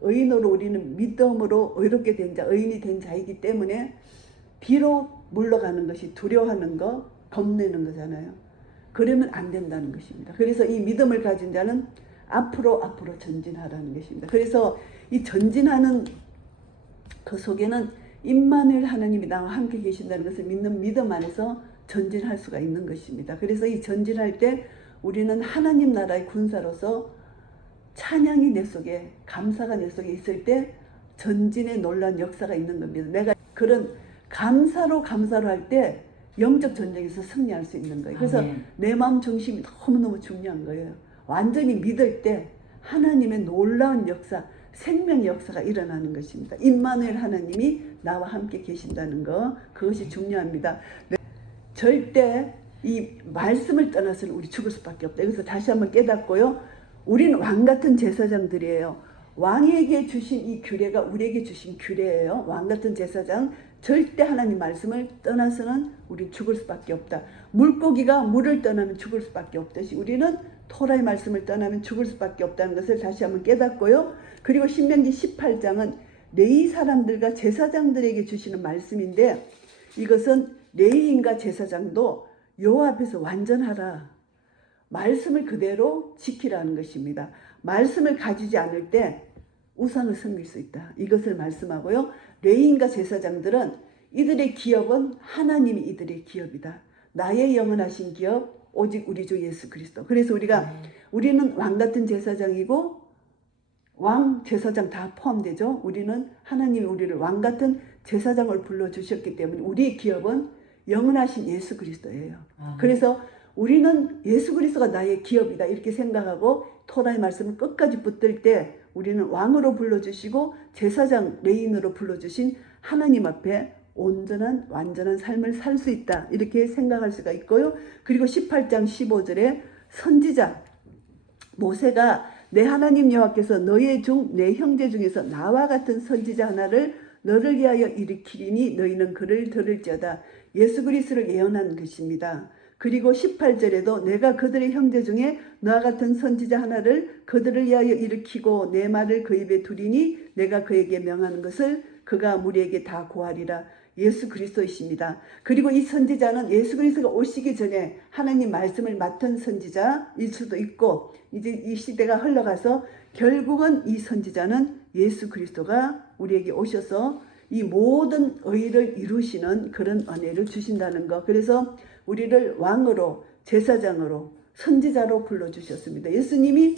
우리는 믿음으로 의롭게 된 자, 의인이 된 자이기 때문에 뒤로 물러가는 것이 두려워하는 거, 겁내는 거잖아요. 그러면 안 된다는 것입니다. 그래서 이 믿음을 가진 자는 앞으로 전진하라는 것입니다. 그래서 이 전진하는 그 속에는 임마누엘 하나님이 나와 함께 계신다는 것을 믿는 믿음 안에서 전진할 수가 있는 것입니다. 그래서 이 전진할 때 우리는 하나님 나라의 군사로서 찬양이 내 속에, 감사가 내 속에 있을 때 전진의 놀라운 역사가 있는 겁니다. 내가 그런 감사로 할 때 영적 전쟁에서 승리할 수 있는 거예요. 그래서 내 마음 중심이 너무너무 중요한 거예요. 완전히 믿을 때 하나님의 놀라운 역사, 생명의 역사가 일어나는 것입니다. 임마누엘 하나님이 나와 함께 계신다는 거, 그것이 중요합니다. 절대 이 말씀을 떠나서는 우리 죽을 수밖에 없다. 그래서 다시 한번 깨닫고요. 우리는 왕같은 제사장들이에요. 왕에게 주신 이 규례가 우리에게 주신 규례예요. 왕같은 제사장, 절대 하나님 말씀을 떠나서는 우리 죽을 수밖에 없다. 물고기가 물을 떠나면 죽을 수밖에 없듯이 우리는 토라의 말씀을 떠나면 죽을 수밖에 없다는 것을 다시 한번 깨닫고요. 그리고 신명기 18장은 레위 사람들과 제사장들에게 주시는 말씀인데, 이것은 레위인과 제사장도 여호와 앞에서 완전하라, 말씀을 그대로 지키라는 것입니다. 말씀을 가지지 않을 때 우상을 섬길 수 있다, 이것을 말씀하고요. 레위인과 제사장들은 이들의 기업은 하나님이 이들의 기업이다. 나의 영원하신 기업 오직 우리 주 예수 그리스도. 그래서 우리는 왕같은 제사장이고, 왕 제사장 다 포함되죠. 우리는 하나님이 우리를 왕같은 제사장을 불러주셨기 때문에 우리의 기업은 영원하신 예수 그리스도예요. 그래서 우리는 예수 그리스도가 나의 기업이다 이렇게 생각하고 토라의 말씀을 끝까지 붙들 때 우리는 왕으로 불러주시고 제사장 레인으로 불러주신 하나님 앞에 온전한 완전한 삶을 살 수 있다 이렇게 생각할 수가 있고요. 그리고 18장 15절에 선지자 모세가 내 하나님 여호와께서 너의 내 형제 중에서 나와 같은 선지자 하나를 너를 위하여 일으키리니 너희는 그를 들을지어다, 예수 그리스도를 예언한 것입니다. 그리고 18절에도 내가 그들의 형제 중에 너와 같은 선지자 하나를 그들을 위하여 일으키고 내 말을 그 입에 두리니 내가 그에게 명하는 것을 그가 무리에게 다 고하리라, 예수 그리스도이십니다. 그리고 이 선지자는 예수 그리스도가 오시기 전에 하나님 말씀을 맡은 선지자일 수도 있고, 이제 이 시대가 흘러가서 결국은 이 선지자는 예수 그리스도가 우리에게 오셔서 이 모든 의를 이루시는 그런 은혜를 주신다는 것. 그래서 우리를 왕으로, 제사장으로, 선지자로 불러주셨습니다. 예수님이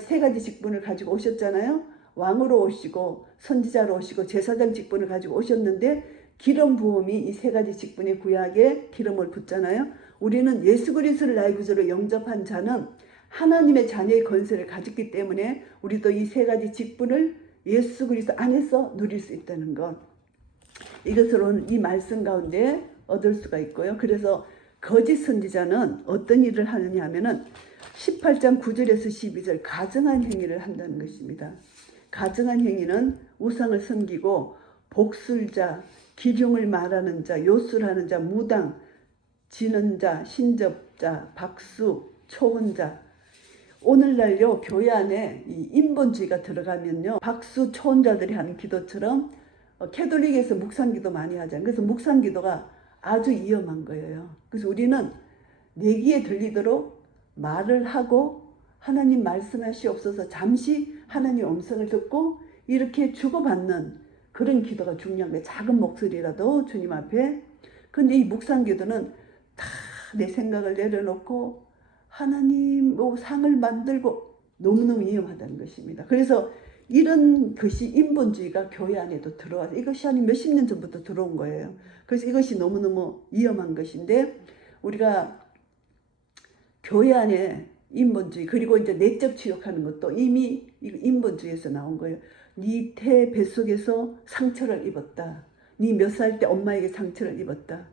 세 가지 직분을 가지고 오셨잖아요. 왕으로 오시고 선지자로 오시고 제사장 직분을 가지고 오셨는데, 기름 부음이 이 세 가지 직분의 구약에 기름을 붓잖아요. 우리는 예수 그리스도를 나의 구주로 영접한 자는 하나님의 자녀의 권세를 가졌기 때문에 우리도 이 세 가지 직분을 예수 그리스도 안에서 누릴 수 있다는 것, 이것을 오늘 이 말씀 가운데 얻을 수가 있고요. 그래서 거짓 선지자는 어떤 일을 하느냐 하면은 18장 9절에서 12절 가증한 행위를 한다는 것입니다. 가증한 행위는 우상을 섬기고 복술자, 기륭을 말하는 자, 요술하는 자, 무당, 지는 자, 신접자, 박수, 초혼자. 오늘날요 교회 안에 이 인본주의가 들어가면요 박수 초혼자들이 하는 기도처럼 캐톨릭에서 묵상기도 많이 하잖아요. 그래서 묵상기도가 아주 위험한 거예요. 그래서 우리는 내 귀에 들리도록 말을 하고 하나님 말씀하시옵소서 잠시 하나님 음성을 듣고 이렇게 주고받는 그런 기도가 중요한 거예요. 작은 목소리라도 주님 앞에. 근데 이 묵상기도는 다 내 생각을 내려놓고 하나님 상을 만들고 너무너무 위험하다는 것입니다. 그래서 이런 것이 인본주의가 교회 안에도 들어와서 이것이 한 몇십 년 전부터 들어온 거예요. 그래서 이것이 너무너무 위험한 것인데, 우리가 교회 안에 인본주의, 그리고 이제 내적 치욕하는 것도 이미 인본주의에서 나온 거예요. 네 태 뱃속에서 상처를 입었다. 네 몇 살 때 엄마에게 상처를 입었다.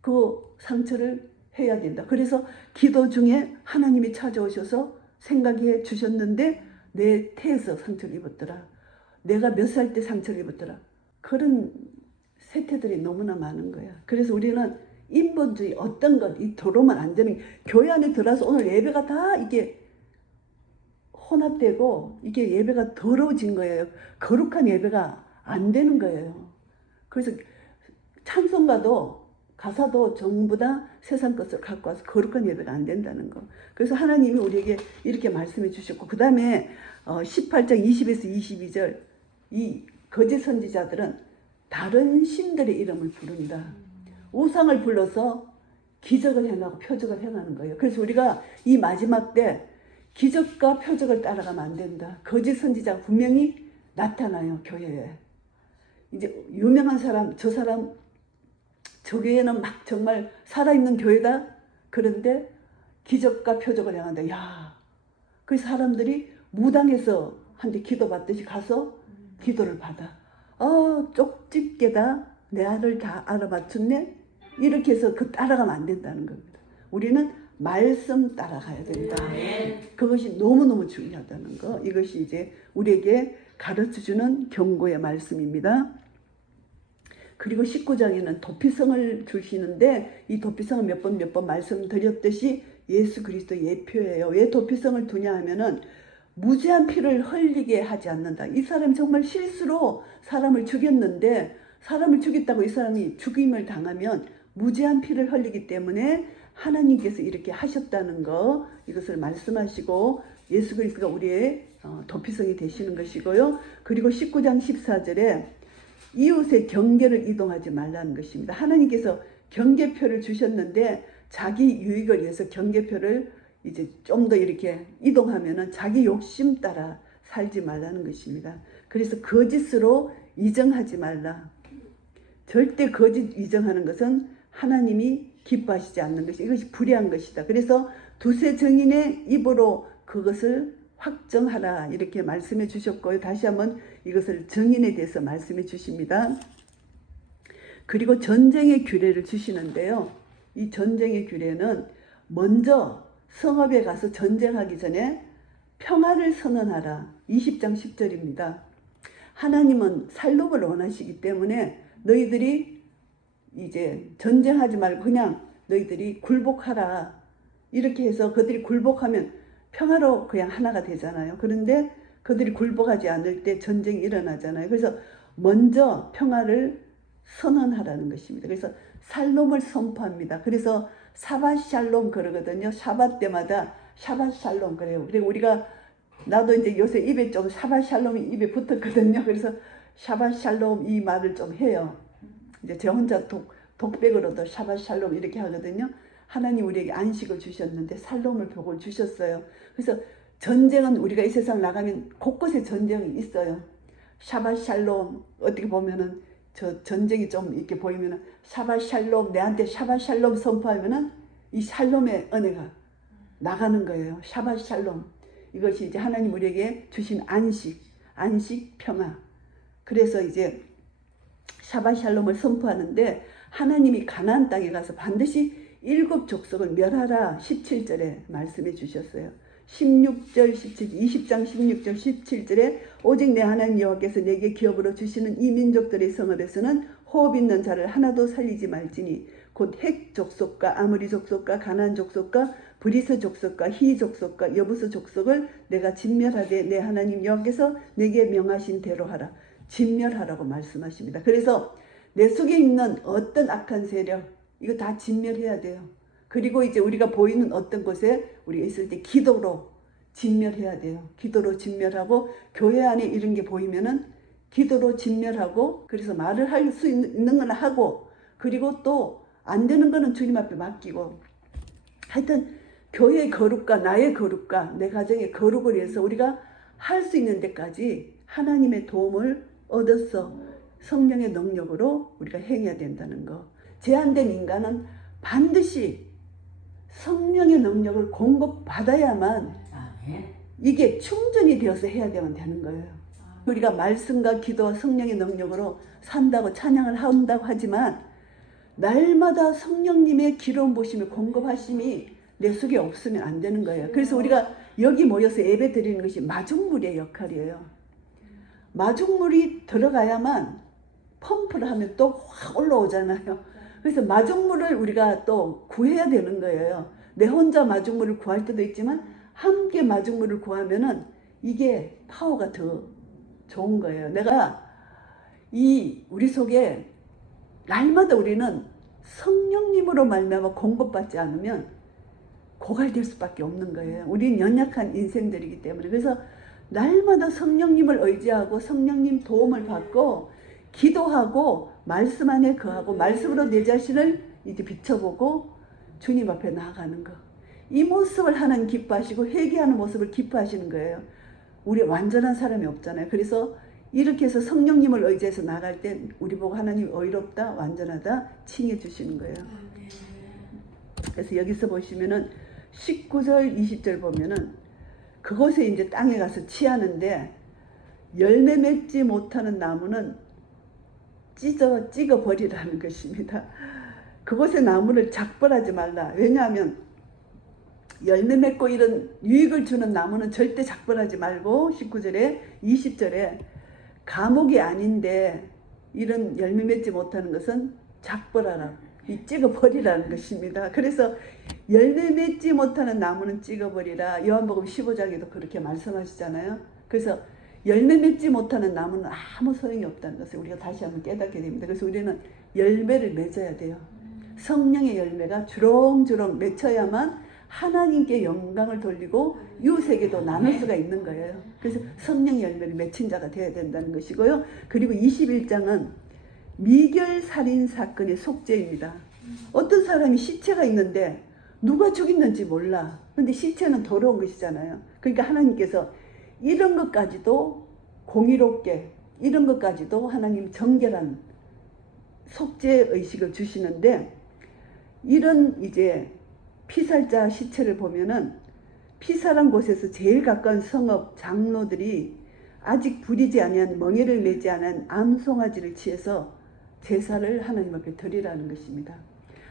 그 상처를 해야 된다. 그래서 기도 중에 하나님이 찾아오셔서 생각해 주셨는데 내 태에서 상처를 입었더라. 내가 몇 살 때 상처를 입었더라. 그런 세태들이 너무나 많은 거야. 그래서 우리는 인본주의 어떤 것, 이 도로만 안 되는, 교회 안에 들어와서 오늘 예배가 다 이게 혼합되고 이게 예배가 더러워진 거예요. 거룩한 예배가 안 되는 거예요. 그래서 찬송가도 가사도 전부 다 세상 것을 갖고 와서 거룩한 예배가 안 된다는 거. 그래서 하나님이 우리에게 이렇게 말씀해 주셨고, 그 다음에 18장 20에서 22절, 이 거짓 선지자들은 다른 신들의 이름을 부른다. 우상을 불러서 기적을 행하고 표적을 행하는 거예요. 그래서 우리가 이 마지막 때 기적과 표적을 따라가면 안 된다. 거짓 선지자가 분명히 나타나요, 교회에. 이제 유명한 사람, 저 사람, 저 교회는 막 정말 살아있는 교회다. 그런데 기적과 표적을 행한다. 야, 그 사람들이 무당에서 한테 기도받듯이 가서 기도를 받아. 쪽집게다. 내 아들 다 알아맞췄네. 이렇게 해서 그 따라가면 안 된다는 겁니다. 우리는 말씀 따라가야 된다. 그것이 너무너무 중요하다는 거. 이것이 이제 우리에게 가르쳐주는 경고의 말씀입니다. 그리고 19장에는 도피성을 주시는데, 이 도피성은 몇 번 말씀드렸듯이 예수 그리스도 예표예요. 왜 도피성을 두냐 하면은 무죄한 피를 흘리게 하지 않는다. 이 사람이 정말 실수로 사람을 죽였는데, 사람을 죽였다고 이 사람이 죽임을 당하면 무죄한 피를 흘리기 때문에 하나님께서 이렇게 하셨다는 거, 이것을 말씀하시고 예수 그리스도가 우리의 도피성이 되시는 것이고요. 그리고 19장 14절에 이웃의 경계를 이동하지 말라는 것입니다. 하나님께서 경계표를 주셨는데 자기 유익을 위해서 경계표를 이제 좀 더 이렇게 이동하면은 자기 욕심 따라 살지 말라는 것입니다. 그래서 거짓으로 이정하지 말라. 절대 거짓 이정하는 것은 하나님이 기뻐하시지 않는 것이, 이것이 불의한 것이다. 그래서 두세 증인의 입으로 그것을 확정하라, 이렇게 말씀해 주셨고요. 다시 한번 이것을 증인에 대해서 말씀해 주십니다. 그리고 전쟁의 규례를 주시는데요. 이 전쟁의 규례는 먼저 성읍에 가서 전쟁하기 전에 평화를 선언하라. 20장 10절입니다. 하나님은 살록을 원하시기 때문에 너희들이 이제 전쟁하지 말고 그냥 너희들이 굴복하라. 이렇게 해서 그들이 굴복하면 평화로 그냥 하나가 되잖아요. 그런데 그들이 굴복하지 않을 때 전쟁이 일어나잖아요. 그래서 먼저 평화를 선언하라는 것입니다. 그래서 살롬을 선포합니다. 그래서 사밧 샬롬 그러거든요. 샤밧 때마다 샤밧 샬롬 그래요. 그리고 우리가, 나도 이제 요새 입에 좀 샤밧 샬롬이 입에 붙었거든요. 그래서 샤밧 샬롬 이 말을 좀 해요. 이제 제 혼자 독백으로도 샤밧 샬롬 이렇게 하거든요. 하나님 우리에게 안식을 주셨는데 살롬을 복을 주셨어요. 그래서 전쟁은 우리가 이 세상 나가면 곳곳에 전쟁이 있어요. 샤밧 샬롬, 어떻게 보면은 저 전쟁이 좀 이렇게 보이면은 샤밧 샬롬, 내한테 샤밧 샬롬 선포하면은 이 샬롬의 은혜가 나가는 거예요. 샤밧 샬롬. 이것이 이제 하나님 우리에게 주신 안식 평화. 그래서 이제 샤밧 샬롬을 선포하는데, 하나님이 가나안 땅에 가서 반드시 7 족속을 멸하라 17절에 말씀해 주셨어요. 16절, 17, 20장 16절, 17절에 오직 내 하나님 여호와께서 내게 기업으로 주시는 이 민족들의 성읍에서는 호흡 있는 자를 하나도 살리지 말지니 곧 헷 족속과 아므리 족속과 가나안 족속과 브리스 족속과 히 족속과 여부스 족속을 내가 진멸하되 내 하나님 여호와께서 내게 명하신 대로 하라. 진멸하라고 말씀하십니다. 그래서 내 속에 있는 어떤 악한 세력, 이거 다 진멸해야 돼요. 그리고 이제 우리가 보이는 어떤 곳에 우리가 있을 때 기도로 진멸해야 돼요. 기도로 진멸하고, 교회 안에 이런 게 보이면은 기도로 진멸하고, 그래서 말을 할 수 있는 건 하고, 그리고 또 안 되는 거는 주님 앞에 맡기고, 하여튼 교회의 거룩과 나의 거룩과 내 가정의 거룩을 위해서 우리가 할 수 있는 데까지 하나님의 도움을 얻어서 성령의 능력으로 우리가 행해야 된다는 거. 제한된 인간은 반드시 성령의 능력을 공급받아야만 이게 충전이 되어서 해야 되는 거예요. 우리가 말씀과 기도와 성령의 능력으로 산다고 찬양을 한다고 하지만 날마다 성령님의 기름 부심이 공급하심이 내 속에 없으면 안 되는 거예요. 그래서 우리가 여기 모여서 예배 드리는 것이 마중물의 역할이에요. 마중물이 들어가야만 펌프를 하면 또 확 올라오잖아요. 그래서 마중물을 우리가 또 구해야 되는 거예요. 내 혼자 마중물을 구할 때도 있지만 함께 마중물을 구하면은 이게 파워가 더 좋은 거예요. 내가 우리 속에 날마다 우리는 성령님으로 말미암아 공급받지 않으면 고갈될 수밖에 없는 거예요. 우리는 연약한 인생들이기 때문에. 그래서 날마다 성령님을 의지하고 성령님 도움을 받고 기도하고 말씀 안에 거하고 말씀으로 내 자신을 이제 비춰보고 주님 앞에 나아가는 거. 이 모습을 하나님 기뻐하시고 회개하는 모습을 기뻐하시는 거예요. 우리 완전한 사람이 없잖아요. 그래서 이렇게 해서 성령님을 의지해서 나갈 때 우리 보고 하나님 의롭다 완전하다 칭해 주시는 거예요. 그래서 여기서 보시면은 19절 20절 보면은 그곳에 이제 땅에 가서 취하는데 열매 맺지 못하는 나무는 찍어 버리라는 것입니다. 그곳의 나무를 작벌하지 말라. 왜냐하면 열매 맺고 이런 유익을 주는 나무는 절대 작벌하지 말고 19절에 20절에 감옥이 아닌데 이런 열매 맺지 못하는 것은 작벌하라. 찍어버리라는 것입니다. 그래서 열매 맺지 못하는 나무는 찍어버리라. 요한복음 15장에도 그렇게 말씀하시잖아요. 그래서 열매 맺지 못하는 나무는 아무 소용이 없다는 것을 우리가 다시 한번 깨닫게 됩니다. 그래서 우리는 열매를 맺어야 돼요. 성령의 열매가 주렁주렁 맺혀야만 하나님께 영광을 돌리고 이웃에게도 나눌 수가 있는 거예요. 그래서 성령의 열매를 맺힌 자가 되어야 된다는 것이고요. 그리고 21장은 미결 살인 사건의 속죄입니다. 어떤 사람이 시체가 있는데 누가 죽였는지 몰라. 근데 시체는 더러운 것이잖아요. 그러니까 하나님께서 이런 것까지도 공의롭게 이런 것까지도 하나님 정결한 속죄 의식을 주시는데 이런 이제 피살자 시체를 보면은 피살한 곳에서 제일 가까운 성읍 장로들이 아직 부리지 아니한 멍에를 매지 않은 암송아지를 취해서 제사를 하나님 앞에 드리라는 것입니다.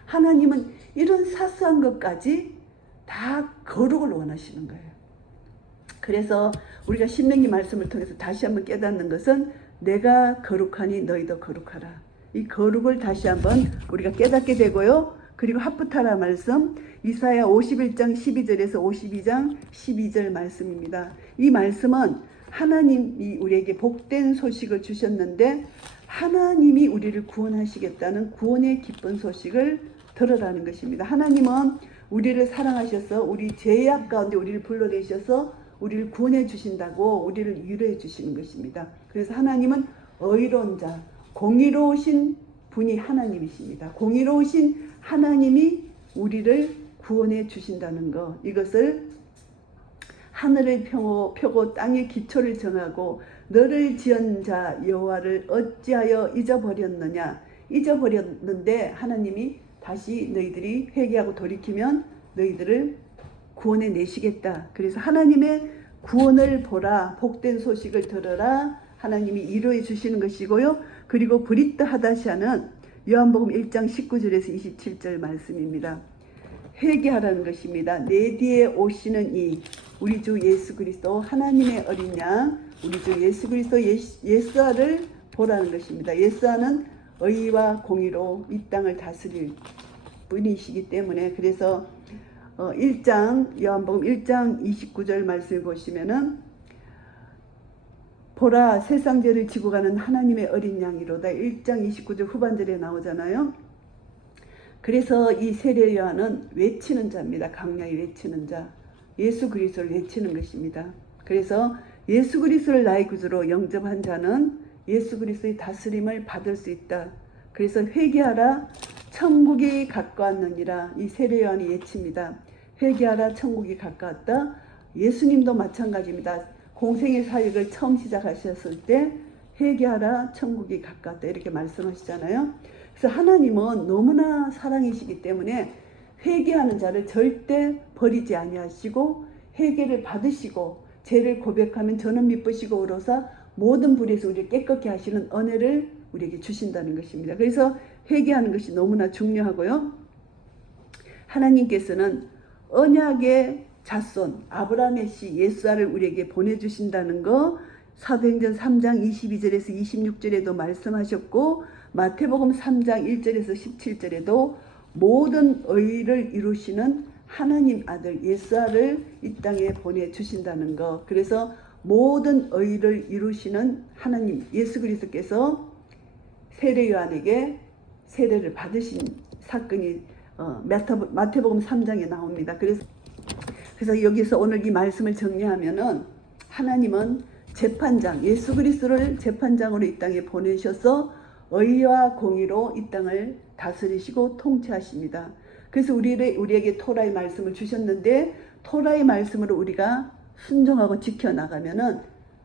하나님은 이런 사소한 것까지 다 거룩을 원하시는 거예요. 그래서 우리가 신명기 말씀을 통해서 다시 한번 깨닫는 것은 내가 거룩하니 너희도 거룩하라. 이 거룩을 다시 한번 우리가 깨닫게 되고요. 그리고 합부타라 말씀 이사야 51장 12절에서 52장 12절 말씀입니다. 이 말씀은 하나님이 우리에게 복된 소식을 주셨는데 하나님이 우리를 구원하시겠다는 구원의 기쁜 소식을 들으라는 것입니다. 하나님은 우리를 사랑하셔서 우리 죄악 가운데 우리를 불러내셔서 우리를 구원해 주신다고 우리를 위로해 주시는 것입니다. 그래서 하나님은 의로운 자, 공의로우신 분이 하나님이십니다. 공의로우신 하나님이 우리를 구원해 주신다는 것, 이것을 하늘을 펴고 땅의 기초를 정하고 너를 지은 자 여호와를 어찌하여 잊어버렸느냐. 잊어버렸는데 하나님이 다시 너희들이 회개하고 돌이키면 너희들을 구원해 내시겠다. 그래서 하나님의 구원을 보라, 복된 소식을 들어라, 하나님이 이루어 주시는 것이고요. 그리고 브릿 하다샤는 요한복음 1장 19절에서 27절 말씀입니다. 회개하라는 것입니다. 내 뒤에 오시는 이 우리 주 예수 그리스도 하나님의 어린 양, 우리 주 예수 그리스도 예수아를 보라는 것입니다. 예수아는 의와 공의로 이 땅을 다스릴 분이시기 때문에, 그래서 1장 요한복음 1장 29절 말씀을 보시면은 보라 세상 죄를 지고 가는 하나님의 어린 양이로다. 1장 29절 후반절에 나오잖아요. 그래서 이 세례 요한은 외치는 자입니다. 강야히 외치는 자, 예수 그리스도를 외치는 것입니다. 그래서 예수 그리스도를 나의 구주로 영접한 자는 예수 그리스도의 다스림을 받을 수 있다. 그래서 회개하라 천국이 가까웠느니라. 이 세례 요한이 외칩니다. 회개하라 천국이 가까웠다. 예수님도 마찬가지입니다. 공생의 사역을 처음 시작하셨을 때 회개하라 천국이 가까웠다 이렇게 말씀하시잖아요. 그래서 하나님은 너무나 사랑이시기 때문에 회개하는 자를 절대 버리지 아니하시고 회개를 받으시고 죄를 고백하면 저는 미쁘시고 의로사 모든 불에서 우리를 깨끗게 하시는 은혜를 우리에게 주신다는 것입니다. 그래서 회개하는 것이 너무나 중요하고요. 하나님께서는 언약의 자손 아브라함의 씨 예수아를 우리에게 보내주신다는 거 사도행전 3장 22절에서 26절에도 말씀하셨고 마태복음 3장 1절에서 17절에도 모든 의를 이루시는 하나님 아들 예수아를 이 땅에 보내주신다는 거. 그래서 모든 의를 이루시는 하나님 예수 그리스도께서 세례 요한에게 세례를 받으신 사건이 마태복음 3장에 나옵니다. 그래서 여기서 오늘 이 말씀을 정리하면은 하나님은 재판장 예수 그리스도를 재판장으로 이 땅에 보내셔서 의와 공의로 이 땅을 다스리시고 통치하십니다. 그래서 우리에게 토라의 말씀을 주셨는데 토라의 말씀으로 우리가 순종하고 지켜나가면은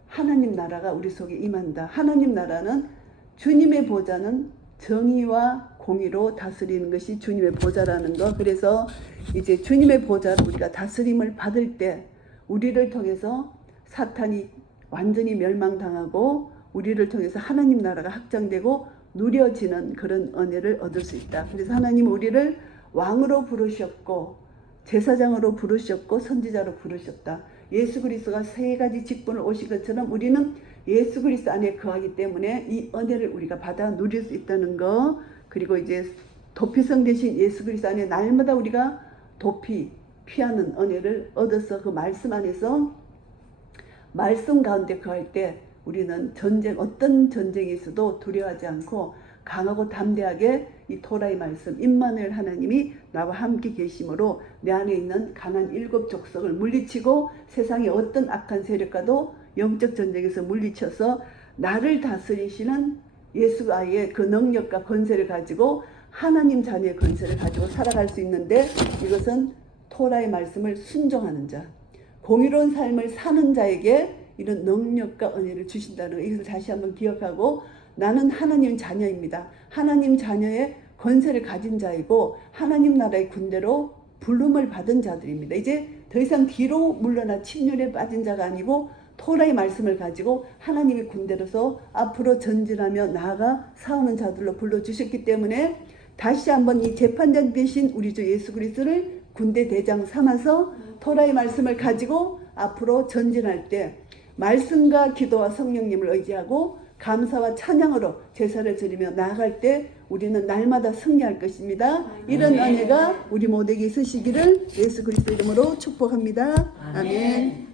하나님 나라가 우리 속에 임한다. 하나님 나라는 주님의 보좌는 정의와 공의로 다스리는 것이 주님의 보좌라는 거. 그래서 이제 주님의 보좌로 우리가 다스림을 받을 때 우리를 통해서 사탄이 완전히 멸망당하고 우리를 통해서 하나님 나라가 확장되고 누려지는 그런 은혜를 얻을 수 있다. 그래서 하나님은 우리를 왕으로 부르셨고 제사장으로 부르셨고 선지자로 부르셨다. 예수 그리스도가 세 가지 직분을 오신 것처럼 우리는 예수 그리스도 안에 거하기 때문에 이 은혜를 우리가 받아 누릴 수 있다는 거. 그리고 이제 도피성 대신 예수 그리스도 안에 날마다 우리가 도피 피하는 은혜를 얻어서 그 말씀 안에서 말씀 가운데 거할 때 우리는 어떤 전쟁이 있어도 두려워하지 않고 강하고 담대하게 이 토라의 말씀 임마누엘 하나님이 나와 함께 계심으로 내 안에 있는 가난 7 족속을 물리치고 세상의 어떤 악한 세력과도 영적 전쟁에서 물리쳐서 나를 다스리시는 예수의 그 능력과 권세를 가지고 하나님 자녀의 권세를 가지고 살아갈 수 있는데 이것은 토라의 말씀을 순종하는 자 공의로운 삶을 사는 자에게 이런 능력과 은혜를 주신다는 것. 이것을 다시 한번 기억하고 나는 하나님 자녀입니다. 하나님 자녀의 권세를 가진 자이고 하나님 나라의 군대로 부름을 받은 자들입니다. 이제 더 이상 뒤로 물러나 침륜에 빠진 자가 아니고 토라의 말씀을 가지고 하나님의 군대로서 앞으로 전진하며 나아가 싸우는 자들로 불러주셨기 때문에 다시 한번 이 재판장 대신 우리 주 예수 그리스도를 군대 대장 삼아서 토라의 말씀을 가지고 앞으로 전진할 때 말씀과 기도와 성령님을 의지하고 감사와 찬양으로 제사를 드리며 나아갈 때 우리는 날마다 승리할 것입니다. 이런 은혜가 우리 모두에게 있으시기를 예수 그리스도 이름으로 축복합니다. 아멘.